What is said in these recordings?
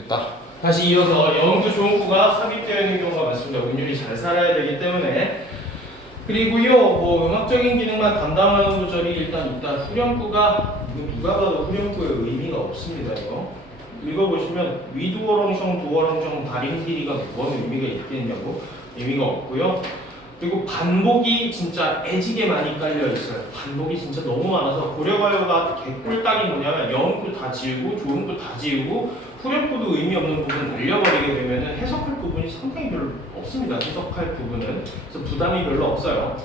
됐다. 다시 이어서 영도 좋은구가 삽입되어 있는 경우가 많습니다. 운율이 잘 살아야 되기 때문에. 그리고요, 뭐 음악적인 기능만 담당하는 구절이 일단 후렴구가 이거 누가 봐도 후렴구의 의미가 없습니다. 이거 읽어보시면 위두어렁숑 두어렁숑 다림디리가 뭔 의미가 있겠냐고. 의미가 없고요. 그리고 반복이 진짜 애지게 많이 깔려 있어요. 반복이 진짜 너무 많아서 고려가요가 개꿀딱이 뭐냐면 영음도 다 지우고 좋음도 다 지우고 후렴구도 의미 없는 부분 날려버리게 되면 해석할 부분이 상당히 별로 없습니다. 해석할 부분은. 그래서 부담이 별로 없어요.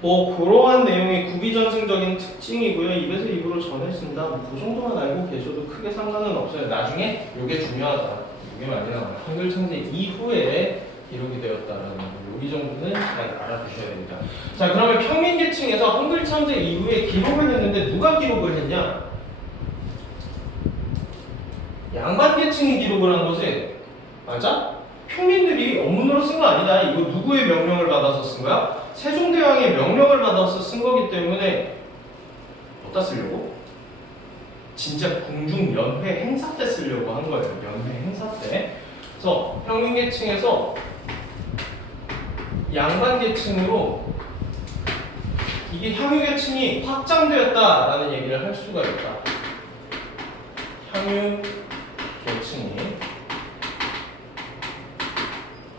뭐 그러한 내용의 구비전승적인 특징이고요. 입에서 입으로 전해진다. 그 정도만 알고 계셔도 크게 상관은 없어요. 나중에 이게 중요하다. 이게 많이 나와요. 한글 천재 이후에 기록이 되었다라는 거. 이 정도는 잘 알아두셔야 됩니다. 자, 그러면 평민계층에서 한글 천재 이후에 기록을 했는데 누가 기록을 했냐? 양반계층이 기록을 한 거지. 맞아? 평민들이 원문으로 쓴 거 아니다. 이거 누구의 명령을 받아서 쓴 거야? 세종대왕의 명령을 받아서 쓴 거기 때문에 어디다 쓰려고? 진짜 궁중연회 행사 때 쓰려고 한 거예요. 연회 행사 때. 그래서 평민계층에서 양반계층으로 이게 향유계층이 확장되었다라는 얘기를 할 수가 있다. 향유계층이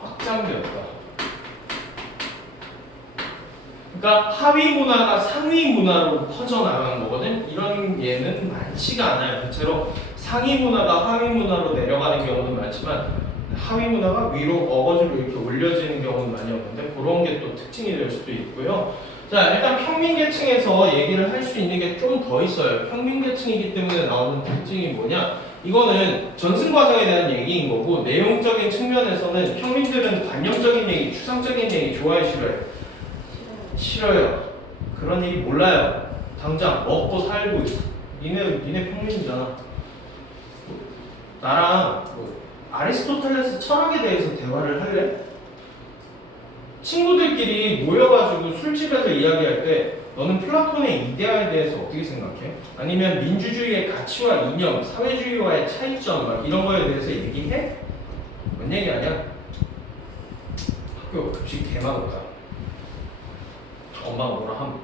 확장되었다. 그러니까 하위 문화가 상위 문화로 퍼져나가는 거거든. 이런 예는 많지가 않아요. 대체로 상위 문화가 하위 문화로 내려가는 경우는 많지만 하위 문화가 위로 어거지로 이렇게 올려지는 경우는 많이 없는데 그런 게 또 특징이 될 수도 있고요. 자, 일단 평민계층에서 얘기를 할 수 있는 게 좀 더 있어요. 평민계층이기 때문에 나오는 특징이 뭐냐? 이거는 전승 과정에 대한 얘기인 거고 내용적인 측면에서는 평민들은 관념적인 얘기, 추상적인 얘기 좋아해 싫어요? 싫어요. 그런 얘기 몰라요. 당장 먹고 살고 있어. 니네 평민이잖아. 나랑 아리스토텔레스 철학에 대해서 대화를 할래? 친구들끼리 모여가지고 술집에서 이야기할 때 너는 플라톤의 이데아에 대해서 어떻게 생각해? 아니면 민주주의의 가치와 이념, 사회주의와의 차이점 막 이런 거에 대해서 얘기해? 뭔 얘기 아니야? 학교 급식 개맛없다. 엄마가 뭐라 함.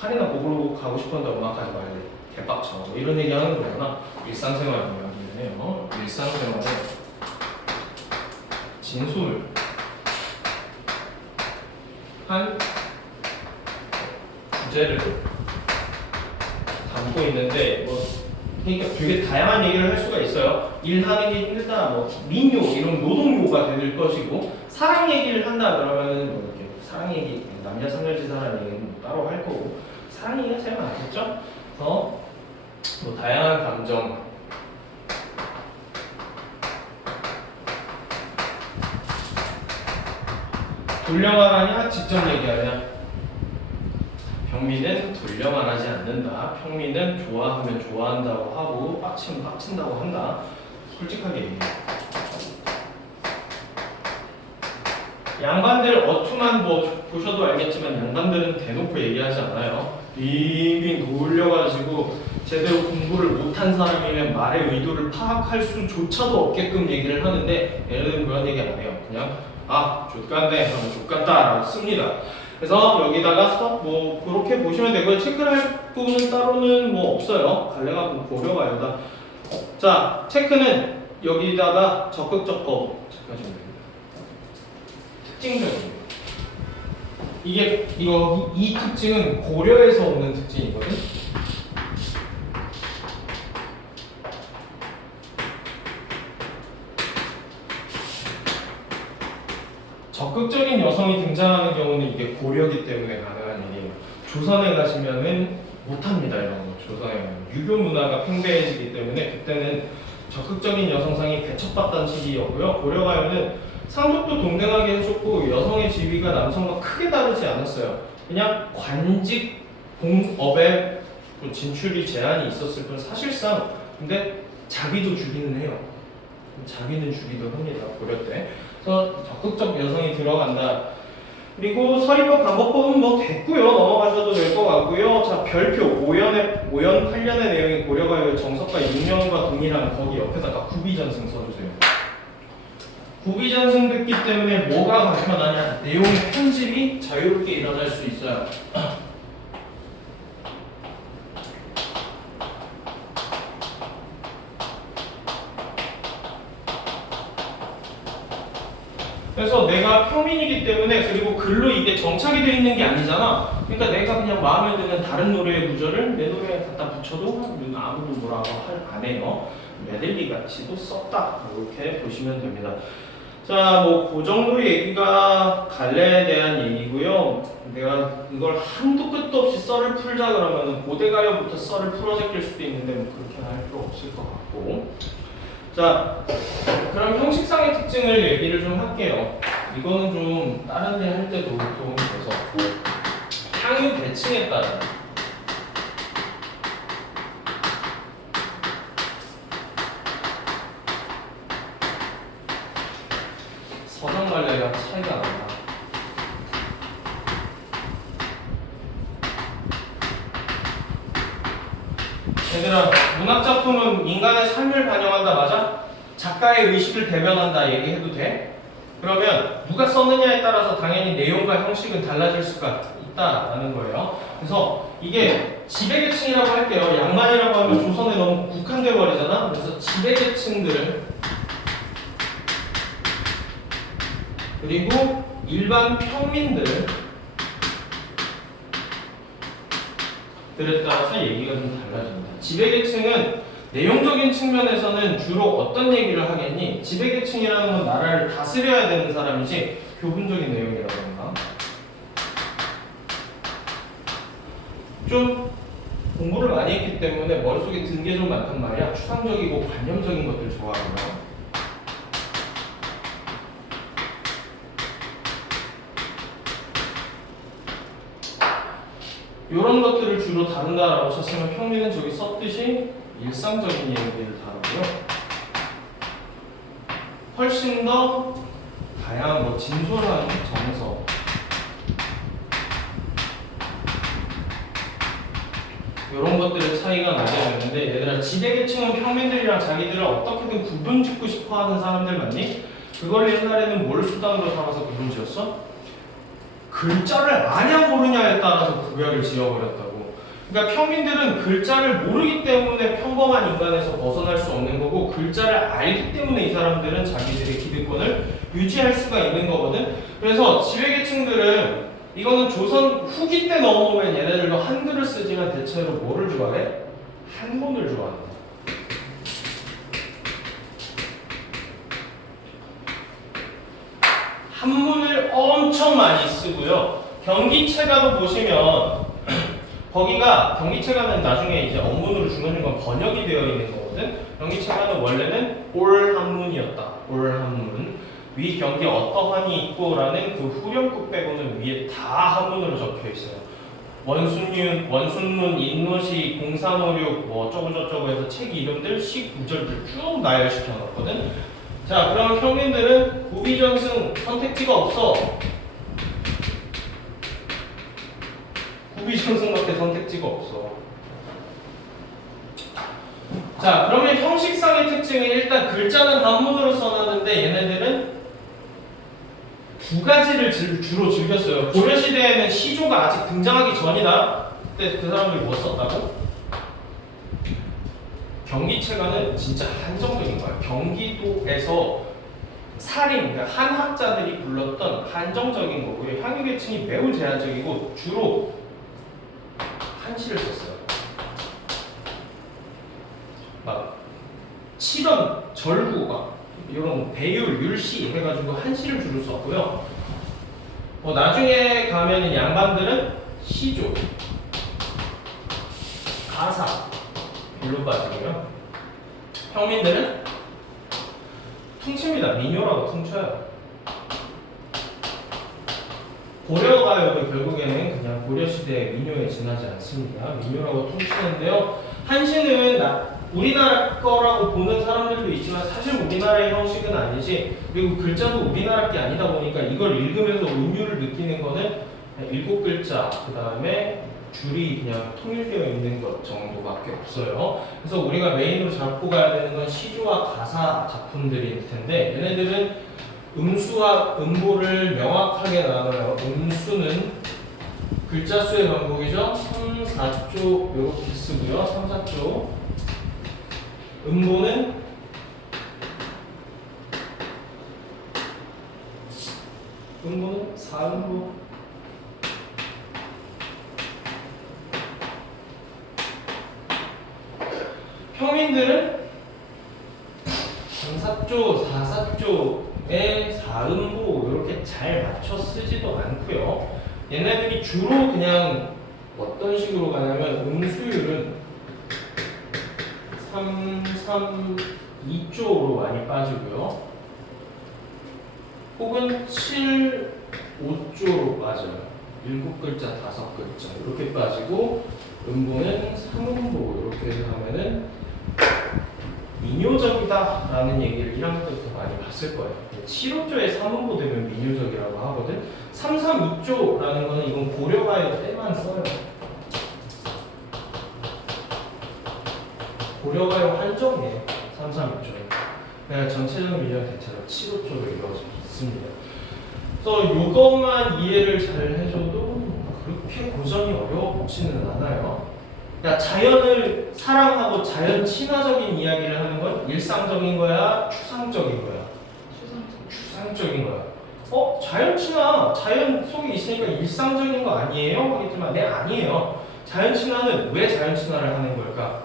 카리나 보러 가고 싶었는데 엄마 가지 말래. 개빡쳐. 뭐 이런 얘기 하는 거구나. 일상생활 이야기네요. 일상생활에 진솔 한 주제를 담고 있는데 뭐 그러니까 되게 다양한 얘기를 할 수가 있어요. 일하는 게 힘들다, 뭐 민요 이런 노동요가 될 것이고 사랑 얘기를 한다 그러면은 뭐 이렇게 사랑 얘기, 남녀 상렬지 사랑 얘기는 뭐 따로 할 거고 사랑 얘기가 제일 많겠죠. 그래서 뭐 다양한 감정. 돌려말하냐 직접 얘기하냐? 평민은 돌려만 하지 않는다. 평민은 좋아하면 좋아한다고 하고 빡치면 빡친다고 한다. 솔직하게 얘기해. 양반들 어투만 보셔도 알겠지만 양반들은 대놓고 얘기하지 않아요. 빙빙 돌려가지고 제대로 공부를 못한 사람이면 말의 의도를 파악할 수조차도 없게끔 얘기를 하는데 얘네들은 그런 얘기 안 해요. 그냥 족간데 하면 족간다라고 씁니다. 그래서 여기다가 뭐 그렇게 보시면 되고요. 체크를 할 부분은 따로는 뭐 없어요. 갈래가 고려가요다. 자, 체크는 여기다가 적극적 거 체크하시면 됩니다. 특징적입니다. 이 특징은 고려에서 오는 특징이거든. 적극적인 여성이 등장하는 경우는 이게 고려기 때문에 가능한 일이에요. 조선에 가시면은 못합니다. 이런 거. 조선에 유교 문화가 팽배해지기 때문에 그때는 적극적인 여성상이 배척받던 시기였고요. 고려가요는 상속도 동등하게 해줬고 여성의 지위가 남성과 크게 다르지 않았어요. 그냥 관직 공업에 진출이 제한이 있었을 뿐 사실상 근데 자기도 주기는 해요. 자기는 주기도 합니다. 고려 때. 그래서 적극적 여성이 들어간다. 그리고 서리법 방법법은 뭐 됐고요. 넘어가셔도 될 것 같고요. 자, 별표 5연 8년의 내용이 고려가요 정석과 6년과 동일한 거기 옆에다가 구비전승 써주세요. 구비전승 됐기 때문에 뭐가 간편하냐? 내용 편집이 자유롭게 일어날 수 있어요. 그래서 내가 평민이기 때문에 그리고 글로 이게 정착이 되어 있는 게 아니잖아. 그러니까 내가 그냥 마음에 드는 다른 노래의 구절을 내 노래에 갖다 붙여도 아무도 뭐라고 안 해요. 메들리 같이도 썼다. 이렇게 보시면 됩니다. 자, 뭐 그 정도 얘기가 갈래에 대한 얘기고요. 내가 이걸 한도 끝도 없이 썰을 풀자 그러면은 고대가요부터 썰을 풀어 제낄 수도 있는데 뭐 그렇게 할 필요 없을 것 같고. 자, 그럼 형식상의 특징을 얘기를 좀 할게요. 이거는 좀 다른 데 할 때도 도움이 돼서 향유 대칭에 따른 서정 관례가 차이가 난다. 얘들아, 문학작품은 인간의 삶을 반영한다, 맞아? 작가의 의식을 대변한다 얘기해도 돼? 그러면 누가 썼느냐에 따라서 당연히 내용과 형식은 달라질 수가 있다라는 거예요. 그래서 이게 지배계층이라고 할게요. 양반이라고 하면 조선에 너무 국한돼 버리잖아. 그래서 지배계층들 그리고 일반 평민들 들에 따라서 얘기가 좀 달라집니다. 지배계층은 내용적인 측면에서는 주로 어떤 얘기를 하겠니? 지배계층이라는 건 나라를 다스려야 되는 사람이지 교훈적인 내용이라던가 좀 공부를 많이 했기 때문에 머릿속에 든 게 좀 많단 말이야. 추상적이고 관념적인 것들 좋아하고요. 이런 것들을 주로 다룬다라고 쳤으면 평민은 저기 썼듯이 일상적인 얘기를 다루고요. 훨씬 더 다양한 뭐 진솔한 정서 이런 것들의 차이가 나게 되는데 얘들아 지배계층은 평민들이랑 자기들을 어떻게든 구분짓고 싶어하는 사람들 맞니? 그걸 옛날에는 뭘 수단으로 삼아서 구분지었어? 글자를 아냐 모르냐에 따라서 구별을 지어버렸다고. 그러니까 평민들은 글자를 모르기 때문에 평범한 인간에서 벗어날 수 없는 거고 글자를 알기 때문에 이 사람들은 자기들의 기득권을 유지할 수가 있는 거거든. 그래서 지배계층들은 이거는 조선 후기 때 넘어오면 얘네들도 한글을 쓰지만 대체로 뭐를 좋아해? 한문을 좋아한다. 한문을 엄청 많이 쓰고요. 경기체가도 보시면 거기가 경기체가는 나중에 이제 언문으로 중간중간 번역이 되어 있는 거거든. 경기체가는 원래는 올한문이었다. 올한문. 위 경기 어떠하니 있고라는 그 후렴구 빼고는 위에 다 한문으로 적혀 있어요. 원순문, 인노시, 0356 뭐 어쩌고저쩌고 해서 책 이름들, 시 구절들 쭉 나열시켜 놨거든. 자, 그러면 평민들은 구비전승 선택지가 없어. 구비전승밖에 선택지가 없어. 자, 그러면 형식상의 특징은 일단 글자는 한문으로 써놨는데 얘네들은 두 가지를 주로 즐겼어요. 고려시대에는 시조가 아직 등장하기 전이다. 그때 그 사람들이 뭐 썼다고? 경기체가는 진짜 한정적인 거야. 경기도에서 살인, 그러니까 한학자들이 불렀던 한정적인 거고요. 향유계층이 매우 제한적이고 주로 한시를 썼어요. 막 칠언, 절구, 이런 배율, 율시 해가지고 한시를 주로 썼고요. 나중에 가면은 양반들은 시조, 가사 일로 빠지고요. 평민들은 퉁칩니다. 민요라고 퉁쳐요. 고려가요도 결국에는 그냥 고려시대의 민요에 지나지 않습니다. 민요라고 퉁치는데요. 한시는 우리나라 거라고 보는 사람들도 있지만 사실 우리나라의 형식은 아니지. 그리고 글자도 우리나라 게 아니다 보니까 이걸 읽으면서 은유를 느끼는 거는 7글자 그 다음에 줄이 그냥 통일되어 있는 것 정도밖에 없어요. 그래서 우리가 메인으로 잡고 가야 되는 건 시조와 가사 작품들일 텐데 얘네들은 음수와 음보를 명확하게 나눠요. 음수는 글자 수의 반복이죠. 3, 4조 이렇게 쓰고요. 3, 4조. 음보는 음보는 4음보. 평민들은 3, 4조, 4, 4조에 4음보 이렇게 잘 맞춰 쓰지도 않고요. 얘네들이 주로 그냥 어떤 식으로 가냐면 음수율은 3, 3, 2조로 많이 빠지고요. 혹은 7, 5조로 빠져요. 7글자, 5글자 이렇게 빠지고 음보는 3음보 이렇게 해서 하면은 민요적이다 라는 얘기를 1학년 때부터 많이 봤을 거예요. 7호조에 3음보 되면 민요적이라고 하거든. 3, 3, 2조라는 거는 이건 고려가요 때만 써요. 고려가요 한정이에요. 3, 3, 2조는. 그냥 전체적인 민요 대체로 7호조로 이루어져 있습니다. 그래서 이것만 이해를 잘 해줘도 그렇게 고전이 어렵지는 않아요. 그러니까 자연을 사랑하고 자연 친화적인 이야기를 하는 건 일상적인 거야, 추상적인 거야? 추상적인 거야. 자연 친화, 자연 속에 있으니까 일상적인 거 아니에요? 하겠지만 네, 아니에요. 자연 친화는 왜 자연 친화를 하는 걸까?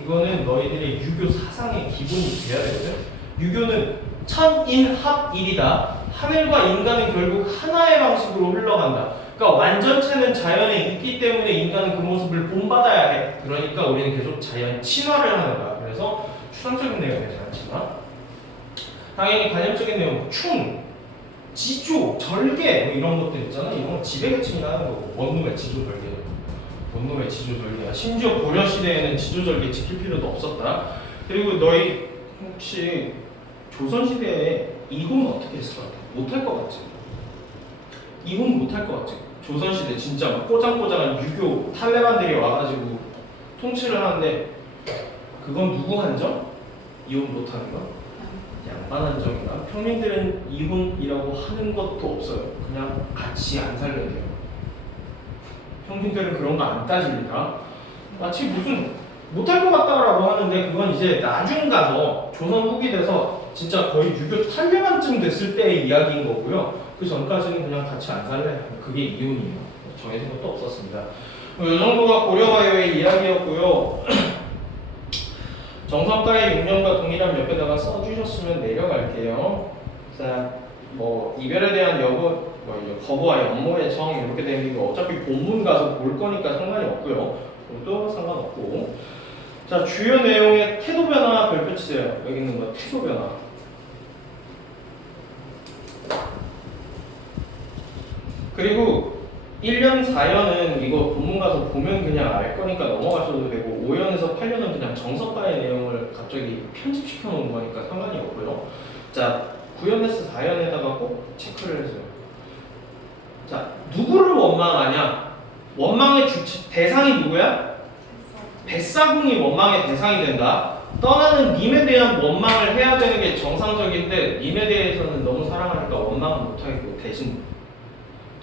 이거는 너희들의 유교 사상의 기본이 돼야 되거든. 유교는 천인합일이다. 하늘과 인간은 결국 하나의 방식으로 흘러간다. 그러니까 완전체는 자연에 있기 때문에 인간은 그 모습을 본받아야 해. 그러니까 우리는 계속 자연 친화를 하는 거야. 그래서 추상적인 내용의 자연 친화. 당연히 관념적인 내용, 충, 지조, 절개 뭐 이런 것들 있잖아. 이런 건 지배계층이나 하는 거고. 원룸의 지조 절개. 원룸의 지조 절개야. 심지어 고려 시대에는 지조 절개 지킬 필요도 없었다. 그리고 너희 혹시 조선 시대에 이혼 어떻게 했을 것 같아? 못할 것 같지? 이혼 못할 것 같지? 조선 시대 진짜 막 꼬장꼬장한 유교 탈레반들이 와가지고 통치를 하는데 그건 누구 한정? 이혼 못하는 거? 양반 한정이나 평민들은 이혼이라고 하는 것도 없어요. 그냥 같이 안 살면 돼요. 평민들은 그런 거 안 따집니다. 마치 무슨 못할 것 같다라고 하는데 그건 이제 나중 가서 조선 후기 돼서 진짜 거의 유교 탈레반쯤 됐을 때의 이야기인 거고요. 그 전까지는 그냥 같이 안 살래. 그게 이혼이에요. 정해진 것도 없었습니다. 이 정도가 고려가요의 이야기였고요. 정성가의 6년과 동일한 옆에다가 써주셨으면 내려갈게요. 자, 뭐 이별에 대한 거부와 연모의 정 이렇게 되는 게 어차피 본문 가서 볼 거니까 상관이 없고요. 그것도 상관없고. 자, 주요 내용의 태도 변화 별표 치세요. 여기 있는 거 태도 변화. 그리고 1년 4년은 이거 본문 가서 보면 그냥 알 거니까 넘어가셔도 되고 5년에서 8년은 그냥 정석가의 내용을 갑자기 편집시켜 놓은 거니까 상관이 없고요. 자, 9연에서 4연에다가 꼭 체크를 해줘요. 자, 누구를 원망하냐? 원망의 대상이 누구야? 뱃사궁이 원망의 대상이 된다. 떠나는 님에 대한 원망을 해야 되는 게 정상적인데 님에 대해서는 너무 사랑하니까 원망을 못하겠고 대신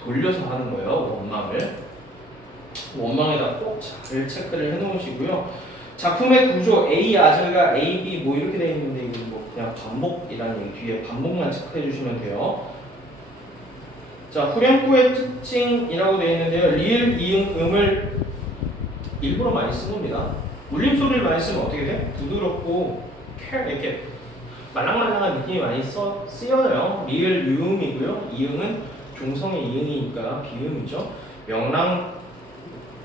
돌려서 하는 거예요. 원망을. 원망에다 꼭 잘 체크를 해놓으시고요. 작품의 구조 A 아들과 A, B 뭐 이렇게 되어 있는데 이거 뭐 그냥 반복이라는 얘기 뒤에 반복만 체크해 주시면 돼요. 자, 후렴구의 특징이라고 되어 있는데요. 리을, 이응, 음을 일부러 많이 쓴 겁니다. 울림소리를 많이 쓰면 어떻게 돼? 부드럽고 이렇게 말랑말랑한 느낌이 많이 쓰여요. 리을, 유음이고요. 이응은 종성의 이응이니까 비음이죠. 명랑,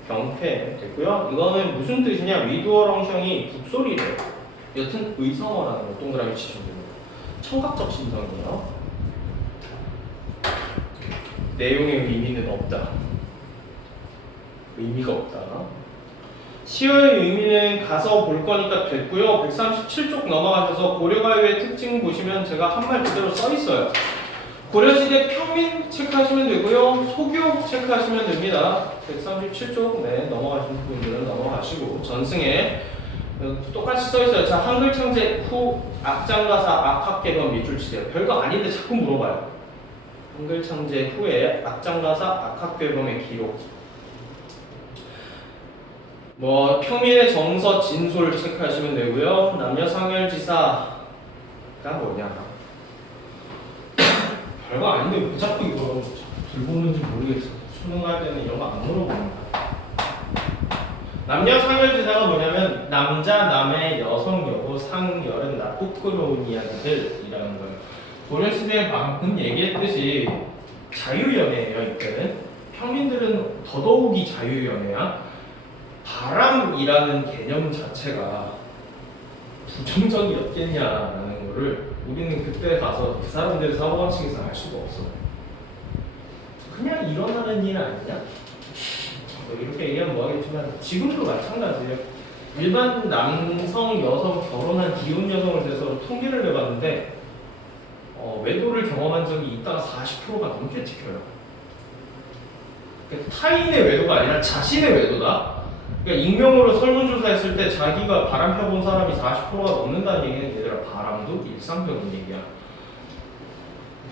경쾌 됐고요. 이거는 무슨 뜻이냐? 위두어렁형이 북소리래요. 여튼 의성어라는 거 동그라미 치시면 됩니다. 청각적 심성이에요. 내용의 의미는 없다. 의미가 없다. 시어의 의미는 가서 볼 거니까 됐고요. 137쪽 넘어가셔서 고려가요의 특징 보시면 제가 한 말 그대로 써 있어요. 고려시대 평민 체크하시면 되고요. 소교 체크하시면 됩니다. 137쪽 넘어가시는 분들은 넘어가시고 전승에 똑같이 써 있어요. 자, 한글 창제 후 악장가사 악학개건 밑줄치세요. 별거 아닌데 자꾸 물어봐요. 한글 창제 후에 악장가사 악학개건의 기록. 뭐 평민의 정서 진솔 체크하시면 되고요. 남녀상열지사가 뭐냐? 별거 아닌데 왜 자꾸 이거 들고 오는지 모르겠어. 수능 할 때는 이런 거 안 물어봅니다. 남녀상열지사가 뭐냐면 남자, 남의, 여성, 여고, 상, 여른, 나쁘 끄러운 이야기들이라는 거예요. 고려시대에 방금 얘기했듯이 자유연애예요. 이때는 평민들은 더더욱이 자유연애야. 바람이라는 개념 자체가 부정적이었겠냐라는 거를 우리는 그때 가서 그 사람들의 사고방식에서 알 수가 없어요. 그냥 일어나는 일 아니냐? 이렇게 얘기하면 뭐하겠지만 지금도 마찬가지예요. 일반 남성, 여성, 결혼한 기혼 여성을 대해서 통계를 내봤는데 외도를 경험한 적이 있다가 40%가 넘게 찍혀요. 그러니까 타인의 외도가 아니라 자신의 외도다. 그러니까 익명으로 설문조사했을 때 자기가 바람 펴본 사람이 40%가 넘는다는 얘기는 얘들아 바람도 일상적인 얘기야.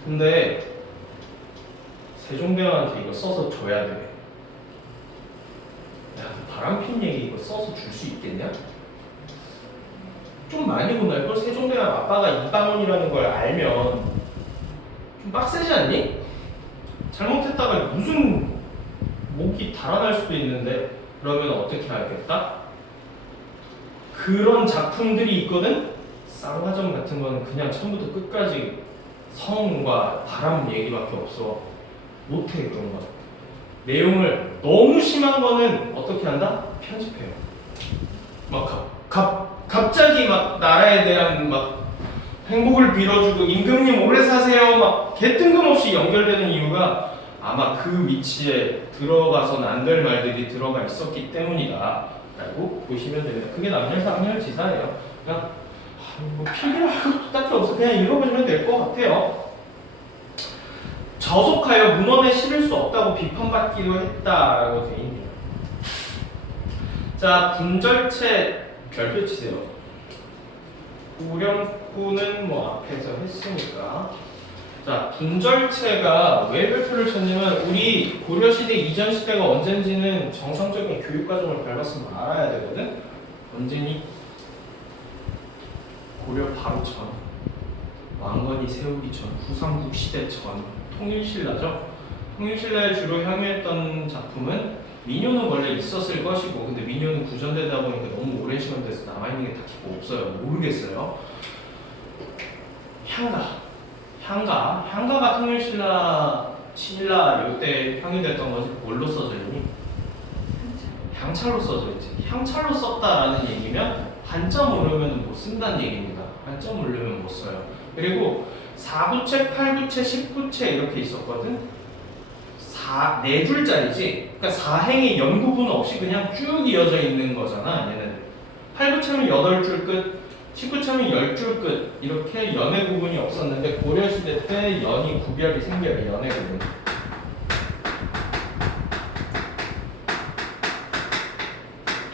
근데 세종대왕한테 이거 써서 줘야 돼. 야, 바람 핀 얘기 이거 써서 줄 수 있겠냐? 좀 많이 혼날 걸. 세종대왕 아빠가 이방원이라는 걸 알면 좀 빡세지 않니? 잘못했다가 무슨 목이 달아날 수도 있는데 그러면 어떻게 해야겠다? 그런 작품들이 있거든? 쌍화점 같은 거는 그냥 처음부터 끝까지 성과 바람 얘기밖에 없어. 못해 그런 거. 내용을 너무 심한 거는 어떻게 한다? 편집해요. 막 갑자기 막 나라에 대한 막 행복을 빌어주고 임금님 오래 사세요 막 개뜬금없이 연결되는 이유가 아마 그 위치에 들어가선 안 될 말들이 들어가 있었기 때문이다 라고 보시면 됩니다. 그게 남녀상열지사예요. 그냥 뭐 필기할 것도 딱히 없어. 그냥 읽어보시면 될 것 같아요. 저속하여 문헌에 실을 수 없다고 비판받기도 했다라고 돼 있네요. 자, 분절체 별표 치세요. 우령구는 뭐 앞에서 했으니까. 자, 분절체가 왜 별표를 쳤냐면 우리 고려시대 이전 시대가 언젠지는 정상적인 교육과정을 밟았으면 알아야 되거든. 언제니? 고려 바로 전, 왕건이 세우기 전, 후삼국 시대 전, 통일신라죠. 통일신라에 주로 향유했던 작품은 민요는 원래 있었을 것이고, 근데 민요는 구전되다 보니까 너무 오랜 시간 돼서 남아있는 게 딱히 뭐 없어요. 모르겠어요. 향가가 통일신라 이때 향유됐던 것이 뭘로 써져 있니? 향찰로 써져 있지. 향찰로 썼다라는 얘기면 한점 오르면 못 쓴다는 얘기입니다. 한점 오르면 못 써요. 그리고 4구체, 8구체, 10구체 이렇게 있었거든. 4줄짜리지. 그러니까 4행의 연구분 없이 그냥 쭉 이어져 있는 거잖아. 얘는 8구체면 8줄 끝, 19처음이 10줄 끝 이렇게 연의 구분이 없었는데 고려시대 때 연이 구별이 생겨요. 연의 구분.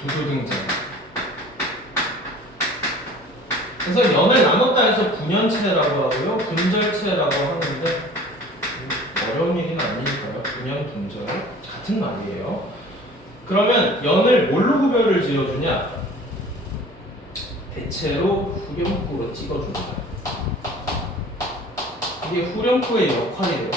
두두 등장. 그래서 연을 나눴다 해서 분연체라고 하고요. 분절체라고 하는데 어려운 얘기는 아니니까요. 분연, 분절 같은 말이에요. 그러면 연을 뭘로 구별을 지어주냐? 대체로 후렴구로 찍어줍니다. 이게 후렴구의 역할이에요.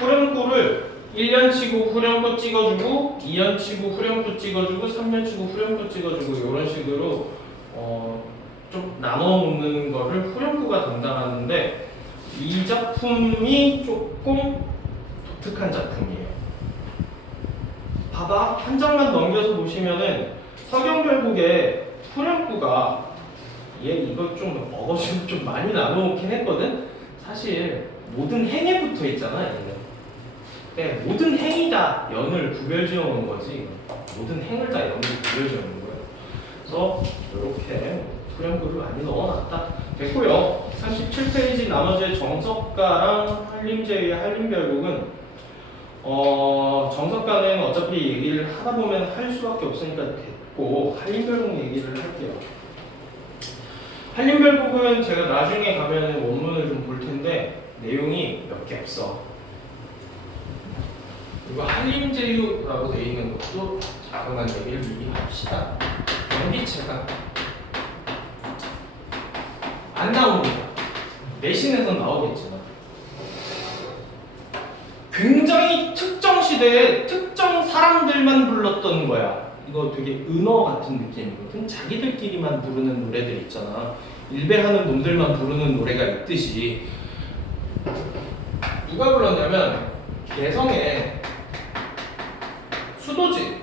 후렴구를 1년 치고 후렴구 찍어주고 2년 치고 후렴구 찍어주고 3년 치고 후렴구 찍어주고 이런 식으로 좀 나눠 놓는 거를 후렴구가 담당하는데 이 작품이 조금 독특한 작품이에요. 봐봐. 한 장만 넘겨서 보시면은 서경별국의 후렴구가 얘 이거 좀 어거지로 좀 많이 나눠놓긴 했거든. 사실 모든 행에 붙어 있잖아. 얘는 네, 모든 행이 다 연을 구별지어 놓은 거지. 모든 행을 다 연을 구별지어 놓은 거예요. 그래서 이렇게 후렴구를 많이 넣어놨다. 됐고요. 37페이지 나머지 정석가랑 한림제의 한림별곡은 정석가는 어차피 얘기를 하다 보면 할 수밖에 없으니까 됐고 한림별곡 얘기를 할게요. 한림별곡은 제가 나중에 가면 원문을 좀 볼 텐데 내용이 몇 개 없어. 그리고 한림제유라고 되어 있는 것도 잠깐만 얘기를 미리 합시다. 연기체가 안 나옵니다. 내신에서 나오겠지만 굉장히 특정 시대에 특정 사람들만 불렀던 거야. 이거 되게 은어 같은 느낌이거든. 자기들끼리만 부르는 노래들 있잖아. 일배하는 놈들만 부르는 노래가 있듯이 누가 불렀냐면 개성의 수도지,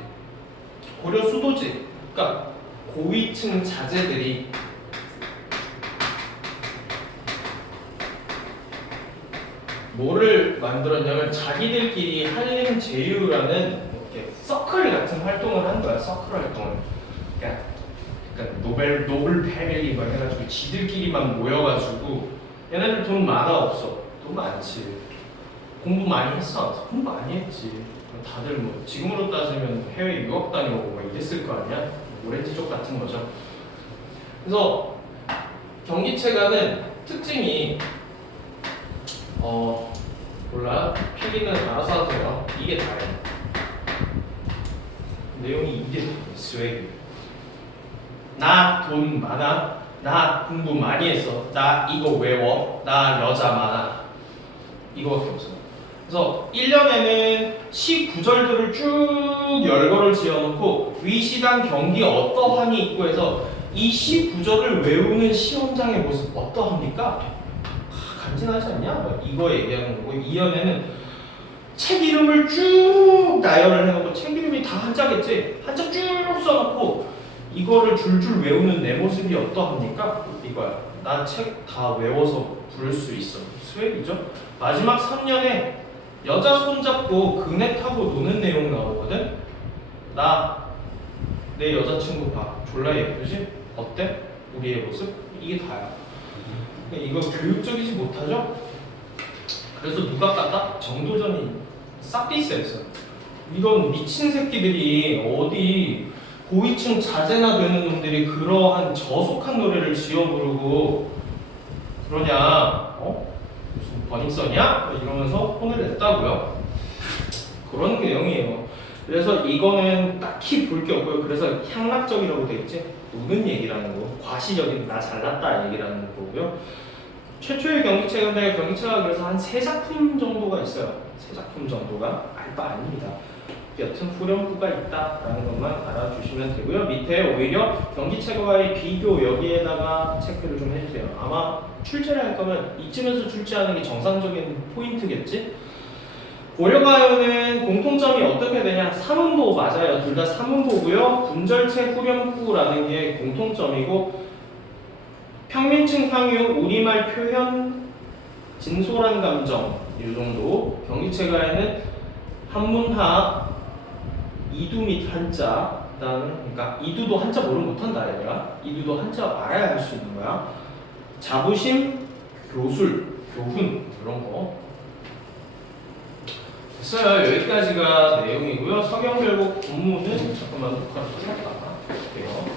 고려 수도지, 그러니까 고위층 자제들이 뭐를 만들었냐면 자기들끼리 한림제유라는 이렇게 서클 같은 활동을 한 거야. 서클 활동을. 그러니까 노블 패밀리 막 해가지고 지들끼리만 모여가지고 얘네들 돈 많아 없어? 돈 많지. 공부 많이 했어? 공부 많이 했지. 다들 뭐 지금으로 따지면 해외 유학 다녀오고 막 이랬을 거 아니야? 오렌지족 같은 거죠. 그래서 경기체가는 특징이 몰라. 필기는 알아서 하세요. 이게 다예요. 내용이 이게 스웨그. 나 돈 많아. 나 공부 많이 했어. 나 이거 외워. 나 여자 많아. 이거밖에 없어. 그래서 1년에는 시 구절들을 쭉 열거를 지어놓고 위시당 경기 어떠하니 있고 해서 이 시 구절을 외우는 시험장의 모습 어떠합니까? 간지나지 않냐? 이거 얘기하는 거고 2년에는 책 이름을 쭉 나열을 해놓고 책 이름이 다 한자겠지? 한자 쭉 써놓고 이거를 줄줄 외우는 내 모습이 어떠합니까? 이거야. 나 책 다 외워서 부를 수 있어. 스웩이죠? 마지막 3년에 여자 손잡고 그네 타고 노는 내용 나오거든? 내 여자친구 봐. 졸라 예쁘지? 어때? 우리의 모습? 이게 다야. 이거 교육적이지 못하죠? 그래서 누가 깠다? 정도전이 싹 디스했어. 이런 미친 새끼들이 어디 고위층 자제나 되는 놈들이 그러한 저속한 노래를 지어 부르고 그러냐? 무슨 버닝썬이야? 이러면서 혼을 냈다고요. 그런 내용이에요. 그래서 이거는 딱히 볼 게 없고요. 그래서 향락적이라고 돼 있지? 노는 얘기라는 거, 과시적인 나 잘났다 얘기라는 거고요. 최초의 경기체인데 경기체가 그래서 한 3작품 정도가 있어요. 3작품 정도가 알바 아닙니다. 여튼 후렴구가 있다라는 것만 알아주시면 되고요. 밑에 오히려 경기체과의 비교 여기에다가 체크를 좀 해주세요. 아마 출제를 할 거면 이쯤에서 출제하는 게 정상적인 포인트겠지? 고려가요는 공통점이 어떻게 되냐? 삼음보 맞아요. 둘 다 삼음보고요. 분절체 후렴구라는 게 공통점이고 평민층 향유, 우리말 표현, 진솔한 감정 이 정도. 경기체가에는 한문학, 이두 및 한자, 그러니까 이두도 한자 모르면 못한다 얘들아. 이두도 한자 알아야 할 수 있는 거야. 자부심, 교술, 교훈 이런 거. 됐어요. 여기까지가 내용이고요. 서경별곡 본문은 잠깐만 녹화를 끝났다가 볼게요.